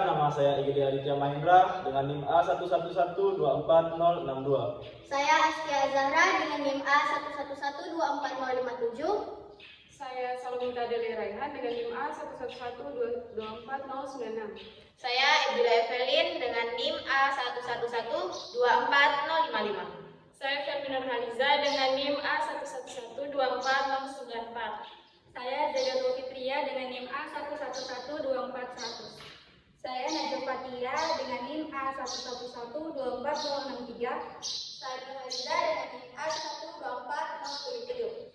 Perkenalkan, nama saya Igede Aditya Mahendra dengan NIM A111240062. Saya Askia Zahra dengan NIM A111240057. Saya Salomita Deli Raihan dengan NIM A111224096. Saya Ebila Evelyn dengan NIM A111240055. Saya Ferminar Haliza dengan NIM A1112494. Saya Zada Fitria dengan NIM A1112400. Saya Najwa Fatia dengan NIM A111240063. Saya Nurhaliza dengan NIM A12407.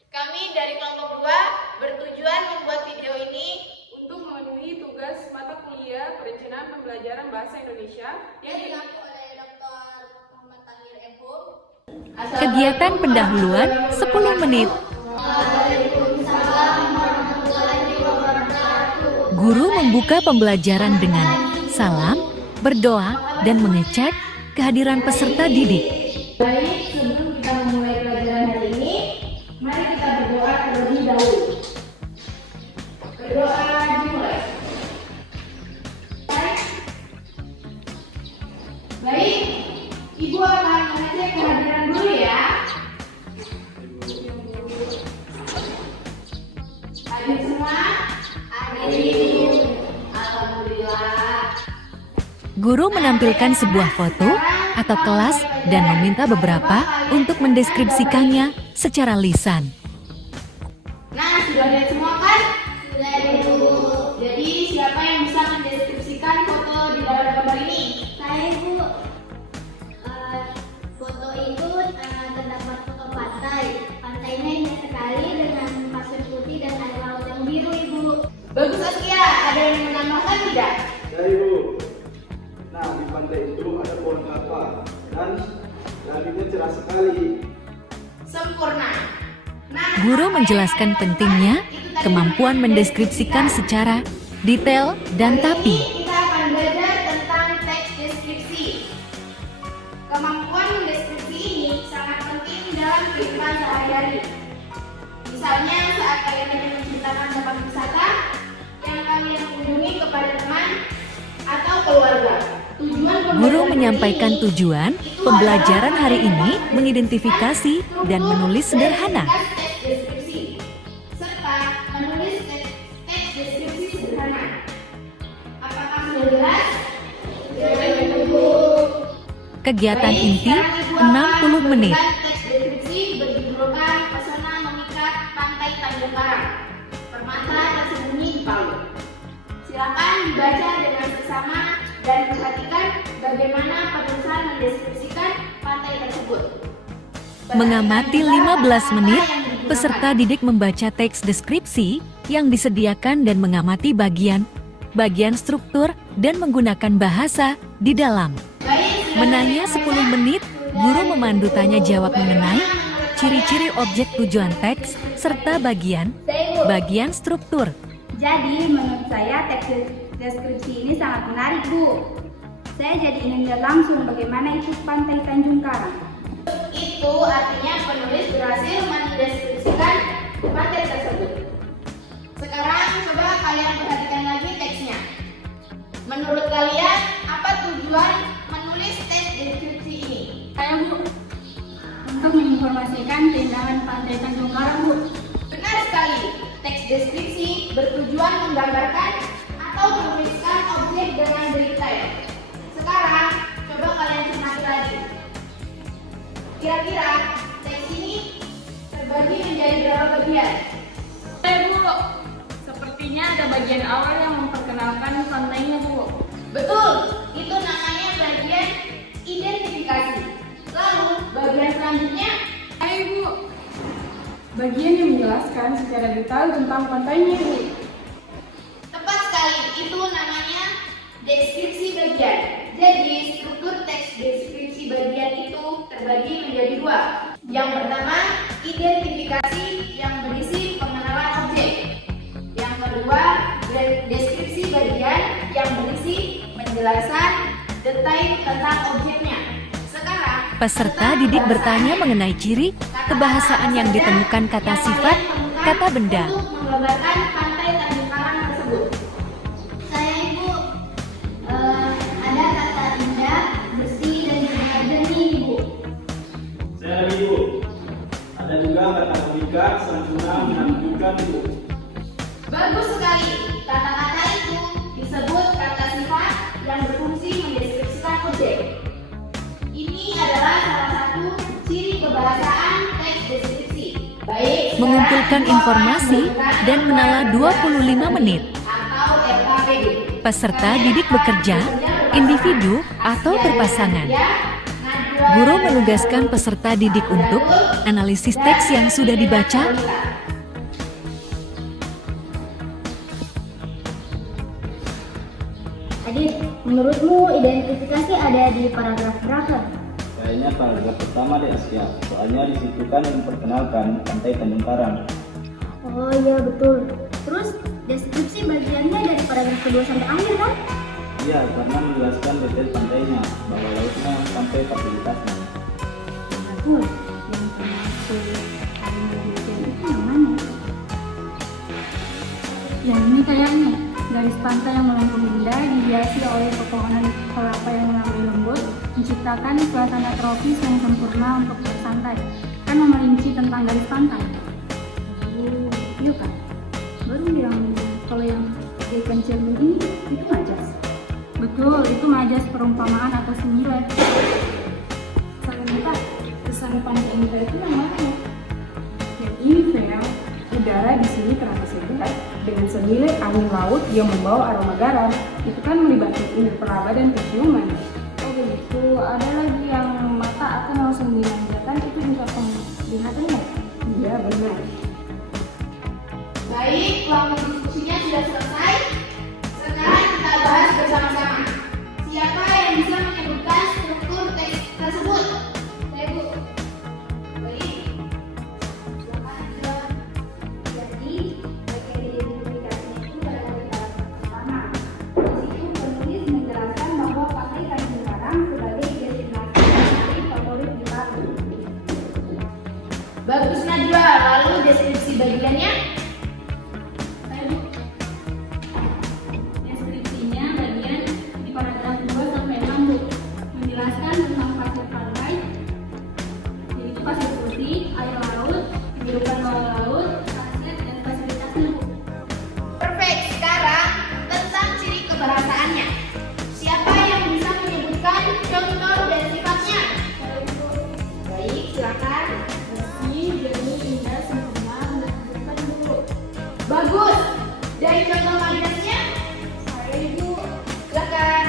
Kami dari kelompok 2 bertujuan membuat video ini Untuk memenuhi tugas mata kuliah perencanaan pembelajaran bahasa Indonesia yang dilakukan oleh Dr. Muhammad Tahir M.Hum. Kegiatan pendahuluan 10 menit. Guru membuka pembelajaran dengan salam, berdoa, dan mengecek kehadiran peserta didik. Baik, sebelum kita memulai pelajaran hari ini, mari kita berdoa terlebih dahulu. Berdoa dimulai. Baik, Ibu akan mengecek kehadiran dulu ya. Hadir semua? Hadir. Alhamdulillah. Guru menampilkan sebuah foto atau kelas dan meminta beberapa untuk mendeskripsikannya secara lisan. Nah, sudah lihat semua kan? Sudah, Ibu. Jadi, siapa yang bisa mendeskripsikan foto di dalam gambar ini? Saya, Ibu. Foto itu terdapat foto pantai. Pantainya indah sekali dengan pasir putih dan air laut yang biru, Ibu. Bagus, Askia. Ada yang menambahkan tidak? Ya Ibu. Nah, di pantai itu ada pohon kelapa dan langitnya cerah sekali. Sempurna. Nah, Guru menjelaskan pentingnya kemampuan mendeskripsikan secara detail dan tapi. Kita akan belajar tentang teks deskripsi. Kemampuan mendeskripsi ini sangat penting dalam kehidupan sehari-hari. Misalnya saat kalian ingin menceritakan tempat wisata yang kalian kunjungi kepada teman atau keluarga. Guru menyampaikan tujuan pembelajaran hari ini mengidentifikasi dan menulis sederhana. Teks deskripsi serta menulis teks deskripsi sederhana. Apakah sudah jelas? Kegiatan inti 60 menit. Teks deskripsi berjudulkan Pesona Memikat Pantai Tanjung Karang, Permata Tersembunyi di Palu. Silakan dibaca dengan seksama dan perhatikan bagaimana penulisan mendeskripsikan pantai tersebut. Mengamati 15 menit, peserta didik membaca teks deskripsi yang disediakan dan mengamati bagian struktur dan menggunakan bahasa di dalam. Menanya 10 menit, guru memandu tanya jawab mengenai ciri-ciri objek tujuan teks serta bagian struktur. Jadi menurut saya teks deskripsi ini sangat menarik, Bu. Saya jadi ingin lihat langsung bagaimana itu Pantai Tanjung Karang. Itu artinya penulis berhasil mendeskripsikan pantai tersebut. Sekarang coba kalian perhatikan lagi teksnya. Menurut kalian apa tujuan menulis teks deskripsi ini? Saya, Bu, untuk menginformasikan keindahan Pantai Tanjung Karang, Bu. Benar sekali. Teks deskripsi bertujuan menggambarkan atau menuliskan objek dengan detail. Sekarang coba kalian cermati lagi. Kira-kira teks ini terbagi menjadi berapa bagian? Bu, sepertinya ada bagian awal yang memperkenalkan pantainya, Bu. Betul, itu namanya bagian identifikasi. Lalu bagian selanjutnya, Hai, Bu. Bagian yang menjelaskan secara detail tentang pantainya, Bu. tepat sekali, itu namanya deskripsi bagian. Jadi struktur teks deskripsi bagian itu terbagi menjadi dua. Yang pertama, identifikasi yang berisi pengenalan objek. Yang kedua, deskripsi bagian yang berisi penjelasan detail tentang objeknya. Sekarang, Peserta didik bertanya mengenai ciri kebahasaan yang ditemukan kata sifat, kata benda. untuk menggambarkan pantai Tanjung Karang tersebut. Saya Ibu, mengumpulkan informasi, dan menala 25 menit. atau RKPD. Peserta didik bekerja, individu, atau berpasangan. Guru menugaskan peserta didik untuk analisis teks yang sudah dibaca, Adit, menurutmu identifikasi ada di paragraf berapa? Kayaknya paragraf pertama deh Askia, soalnya di situ kan memperkenalkan Pantai Tanjung Karang. Oh iya betul. Terus deskripsi bagiannya dari paragraf kedua sampai akhir kan? Iya, karena menjelaskan detail pantainya, bahwa lautnya sampai fasilitasnya. Betul. Yang termasuk Kalimantan itu yang mana? Yang ini kayaknya garis pantai yang melengkung indah dihiasi oleh pepohonan kelapa yang mengambil lembut, menciptakan suasana tropis yang sempurna untuk bersantai. Kan memerinci tentang garis pantai. Oh, iya kan? Baru bilang kalau yang di Cermin ini itu majas. Betul, itu majas perumpamaan atau simile. Salah kesan pantai indah itu yang mana? Yang ini Vera, udara di sini terasa segar dengan senilai angin laut yang membawa aroma garam. Itu kan melibatkan indera peraba dan penciuman. Oh begitu, ada lagi yang mata akan langsung dimanjakan, itu juga penglihatannya. Iya benar. Baik, waktu diskusinya sudah selesai. Sekarang kita bahas bersama-sama. Siapa yang bisa menyebutkan struktur teks tersebut? Saya Bu. Baik. Silakan dijawab. Jadi, bagian identifikasinya itu berada di paragraf pertama. Di situ penulis menjelaskan bahwa Pantai Tanjung Karang sebagai destinasi menarik favorit di Palu. Bagus Najwa, lalu deskripsi bagiannya? Deskripsinya bagian di paragraf 2 sampai 6 Bu. Menjelaskan tentang pasir pantai, yaitu pasir putih, air laut, kehidupan bawah laut, khasiat dan fasilitasnya Bu. Perfect. Sekarang tentang ciri kebahasaannya. Siapa yang bisa menyebutkan contoh dan sifatnya? Baik, silakan. Bersih, jernih, indah, sempurna, menunjukkan dulu. Bagus. Dari contoh majasnya? Saya Ibu, Silakan.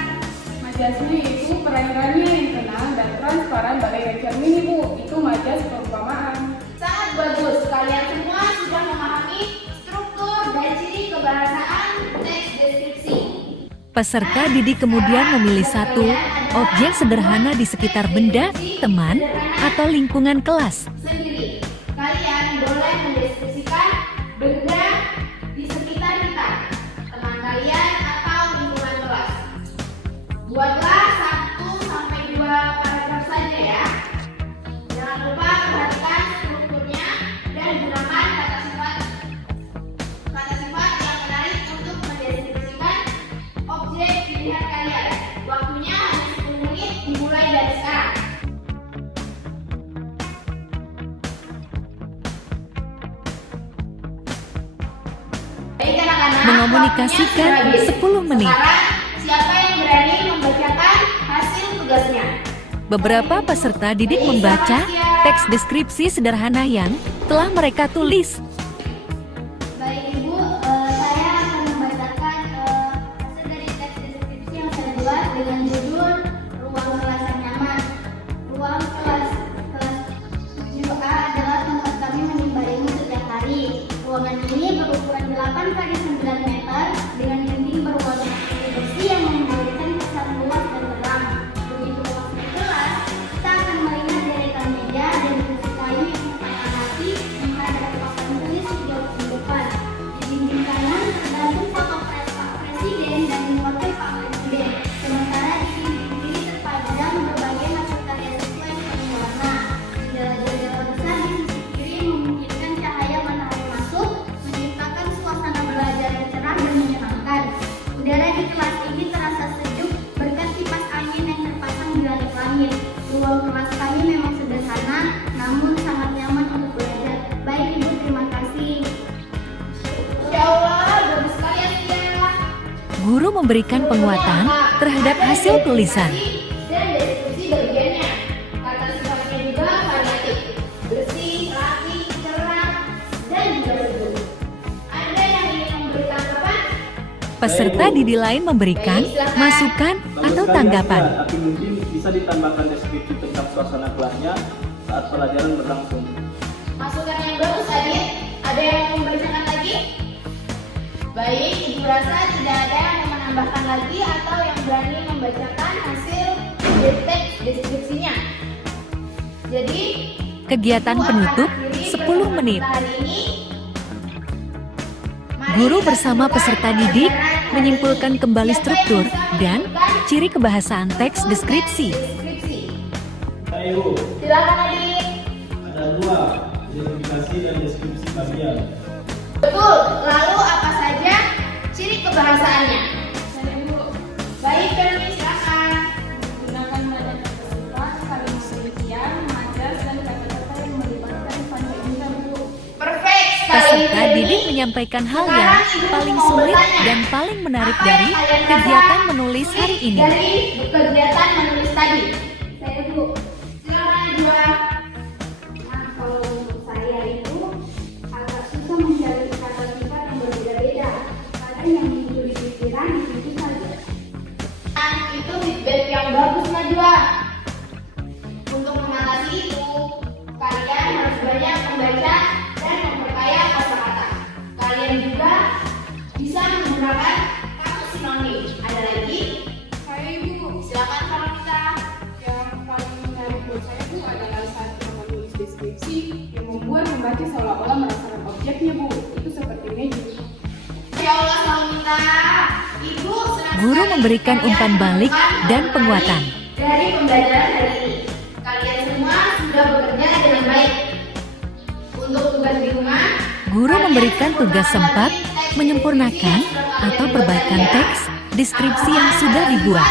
Majasnya itu perairannya yang tenang dan transparan bagaikan cermin Ibu. Itu majas perumpamaan. Sangat bagus. Kalian semua sudah memahami struktur dan ciri kebahasaan teks deskripsi. peserta didik kemudian memilih satu objek sederhana di sekitar benda, teman, atau lingkungan kelas. Sendiri. Kalian boleh mendeskripsikan benda di sekitar kita, teman kalian atau lingkungan kelas. Buatlah 1 sampai 2 paragraf saja ya. Jangan lupa perhatikan strukturnya dan gunakan kata sifat yang menarik untuk mendeskripsikan objek pilihan kalian. Waktunya hanya 10 menit dimulai dari sekarang. Baik anak-anak, Mengomunikasikan waktunya sudah habis. 10 menit. Sekarang, siapa yang berani membacakan hasil tugasnya? Beberapa peserta didik membaca teks deskripsi sederhana yang telah mereka tulis. Baik Ibu, saya akan membacakan hasil dari teks deskripsi yang saya buat dengan judul Ruang Kelas yang Nyaman. Ruang kelas 7A adalah tempat kami menimba ilmu setiap hari. Ruangan ini berukuran 8 kali 9 meter dengan dinding berwarna putih bersih yang memberikan kesan luas dan terang. Begitu memasuki kelas, kita akan melihat deretan meja dan kursi kayu yang tertata rapi menghadap papan tulis sejauh ke depan. Di dinding kanan tergantung foto Pak Presiden dan wakil Pak Presiden. Sementara di dinding kiri terpajang berbagai hasil karya siswa yang penuh warna. Jendela-jendela besar di sisi kiri memungkinkan cahaya matahari masuk, menciptakan suasana belajar yang cerah dan menyenangkan. Udara di kelas ini terasa sejuk berkat kipas angin yang terpasang di langit-langit. Ruang kelas kami memang sederhana, namun sangat nyaman untuk belajar. Baik Ibu, terima kasih. Ya Allah, bagus sekali ya Tia. Guru memberikan penguatan terhadap hasil tulisan. Dan deskripsi bagiannya. Kata sifatnya juga variatif. Bersih, rapi, cerah, Peserta didik lain memberikan masukan atau tanggapan. Tapi mungkin bisa ditambahkan deskripsi tentang suasana kelasnya saat pelajaran berlangsung. Masukan yang bagus, Adit. Ada yang mau membacakan lagi? Baik, Ibu rasa tidak ada yang mau menambahkan lagi atau yang berani membacakan hasil teks deskripsinya. Jadi, Kegiatan Ibu akan penutup akhiri 10 menit. pertemuan hari ini. Mari Guru kita bersama simak peserta didik pelajaran hari menyimpulkan ini. kembali Siapa yang struktur bisa dan menentukan ciri kebahasaan teks untuk deskripsi. deskripsi? Ayo, Silakan, Adit. ada 2, identifikasi dan deskripsi bagian. Betul. Lalu apa saja ciri kebahasaannya? Baik, Fermi, silakan. Gunakan nada bersifat, kalimat rincian, majas, dan kata-kata yang melibatkan pada indra, Bu. Perfect sekali, Peserta Fermi. didik menyampaikan hal yang Sekarang Ibu paling mau sulit bertanya. dan paling menarik Apa dari yang kalian kegiatan rasa menulis sulit hari ini. Dari kegiatan menulis tadi. Saya, Bu. Silakan, Najwa. Nah, kalau untuk saya itu agak susah mencari kata sifat yang berbeda-beda. Kadang yang muncul di pikiran itu saja. Itu feedback yang bagus, Najwa. Untuk mengatasi itu, kalian harus banyak membaca dan memperkaya kosakata. Kalian juga bisa menggunakan kamus sinonim. Ada lagi? Saya, Ibu, Silakan, Farmita. yang paling menarik buat saya, Bu, adalah saat menulis deskripsi yang membuat membaca seolah-olah merasakan objeknya, Bu. Itu seperti magic. Ya Allah, Farmita. Ibu senang Guru sekali memberikan kalian umpan balik menemukan dan makna penguatan. dari pembelajaran hari ini. Kalian semua sudah bekerja dengan baik. Untuk tugas di rumah, Guru kalian memberikan tugas sempurnakan sempat lagi teks menyempurnakan deskripsi yang sudah atau kalian buat perbaikan tadi ya. teks deskripsi yang sudah dibuat.